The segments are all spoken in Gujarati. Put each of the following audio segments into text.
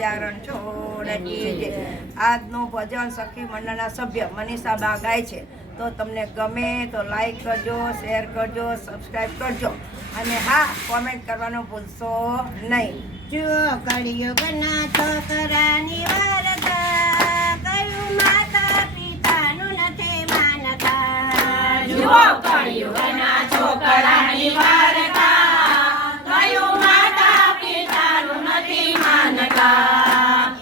જાગરણ છોડકી જય। આજનું ભજન સખી મંડળના સભ્ય મનીષાબા ગાય છે। તો તમને ગમે તો લાઈક કરજો, શેર કરજો, સબસ્ક્રાઈબ કરજો અને હા, કોમેન્ટ કરવાનું ભૂલશો નહીં। જો કળિયુગના છોકરાની વાર્તા, કયું માતા પિતાનું નથી માનતા। જો કળિયુગના છોકરાની વાર્તા, કયું માતા પિતાનું નથી માનતા।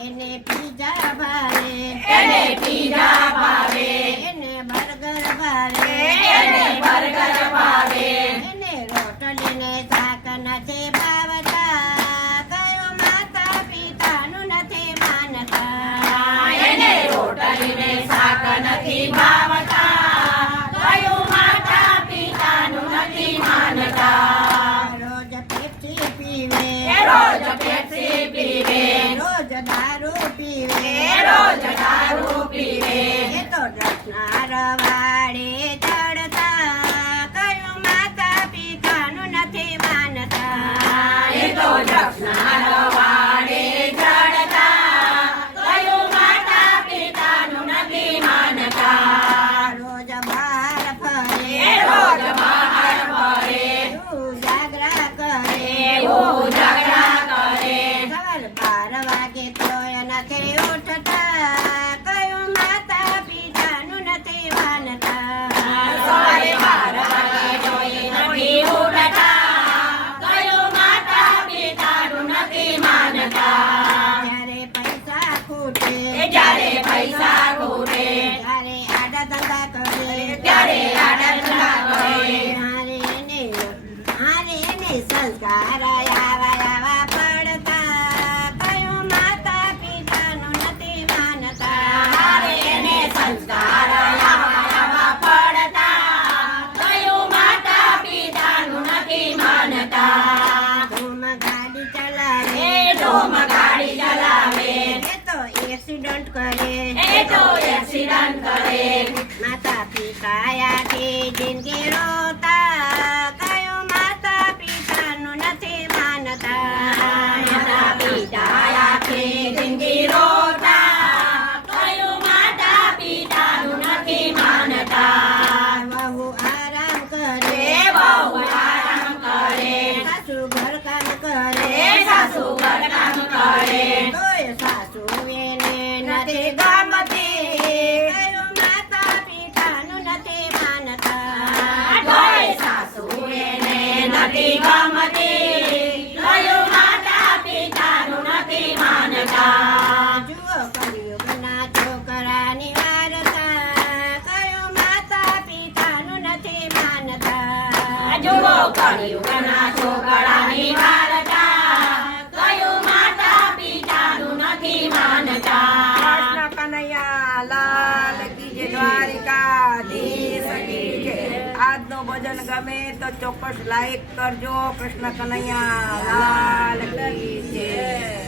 એને પીઝા ભાવે, એને પીઝા ભાવે, એને બર્ગર ભાવે, એને બર્ગર ભાવે, એને રોટલી ને શાક નથી ભાવતા। કયું માતા પિતાનું નથી માનતા। એને રોટલી ને શાક નથી ભાવતા, કયું માતા પિતાનું નથી માનતા। રોજ પેપ્સી પીવે, રોજ પેપ્સી પીવે, રોજ દારૂ પીવે, રોજ દારૂ પીવે, એ તો ડ્રગ્સના રવાડે ચડતા। કયું માતા પિતાનું નથી માનતા। એ તો ડ્રગ્સના રવાડે ચડતા, કયું માતા પિતાનું નથી માનતા। રોજ બહાર ફરે, રોજ બહાર ફરે, જાગરા કરે, ઝઘડા કરે, સવાર 12 વાગે તોય નથી ઉઠતા। કયું માતા પિતાનું નથી માનતા। સવારે 12 વાગે કોઈ નથી ઉઠતા, કયું માતા પિતાનું નથી માનતા। જ્યારે પૈસા ખૂટે, જ્યારે પૈસા ખૂટે, ત્યારે આડા ધંધા કરે, ત્યારે આડા ધંધા કરે, હારે એને સંસ્કાર આવા પડતા। કયું માતા પિતાનું નથી માનતા। એને સંસ્કાર આવા પડતા, કયું માતા પિતાનું નથી માનતા। ધૂમ ગાડી ચલાવે, ધૂમ ગાડી ચલાવે, એ તો એક્સિડન્ટ કરે, એ તો એક્સિડન્ટ કરે, માતા પિતા આખી જિંદગી રોતા। કયું માતા પિતાનું નથી માનતા। માતા પિતા આખી જિંદગી રોતા, કયું માતા પિતાનું નથી માનતા। બહુ આરામ કરે, બહુ આરામ કરે, સાસુ ઘરકામ કરે, સાસુ ઘરકામ કરે, તોય સાસુ એને નથી ગમતી। કયું માતા પિતાનું નથી માનતા। તોય સાસુ એને નથી ગમતી, કયું માતા પિતાનું નથી માનતા। જુઓ કળિયુગના છોકરાની વાર્તા, કયું માતા પિતાનું નથી માનતા। જુઓ કળિયુગના છોકરાની વાર્તા, કયું માતા પિતાનું નથી માનતા। કૃષ્ણ કનૈયા લાલ કી જય, દ્વારિકાધીશ કી જય। આજનું ભજન ગમે તો ચોક્કસ લાઈક કરજો। કૃષ્ણ કનૈયા લાલ કી જય।